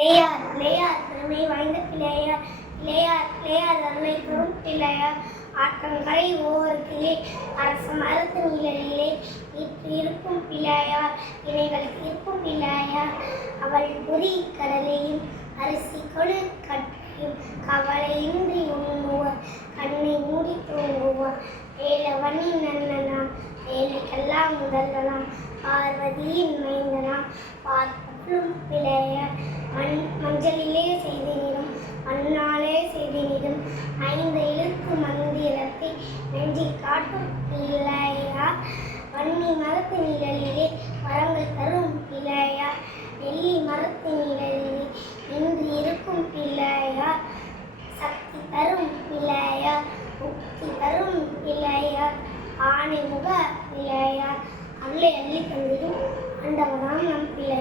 பிள்ளையார் பிள்ளையார் திறமை வாய்ந்த பிள்ளையார் பிள்ளையார் பிள்ளையார் அருமை பெரும் பிள்ளையார். ஆற்றங்கரை ஓரத்திலே அரச மரத்து நிழலிலே இருக்கும் பிள்ளையார் இவைகள் இருக்கும் பிள்ளையார். அவள் புரி கடலையும் அரிசி கொடு கட்டையும் கவலையின்றி உண்ணுவார் கண்ணை மூடி தூங்குவார். வேலவனி நன்னனாம் வேலைக்கெல்லாம் முதல்வனாம் பார்வதியின் மைந்தனாம் பார்ப்பதும் பிள்ளையார் மண் மஞ்சளிலே செய்தினிடும் மண்ணாலே செய்தினிடும். ஐந்து எழுத்து மந்திரத்தை நெஞ்சில் காட்டும் பிள்ளையார் வன்னி மரத்து நிழலிலே வரங்கள் தரும் பிள்ளையார் நெல்லி மரத்து நிழலிலே இன்று இருக்கும் பிள்ளையார் சக்தி தரும் பிள்ளையார் முக்தி தரும் பிள்ளையார் ஆணை முக பிள்ளையார் அள்ளி அள்ளி தந்திடும் ஆண்டவனாம் நம் பிள்ளை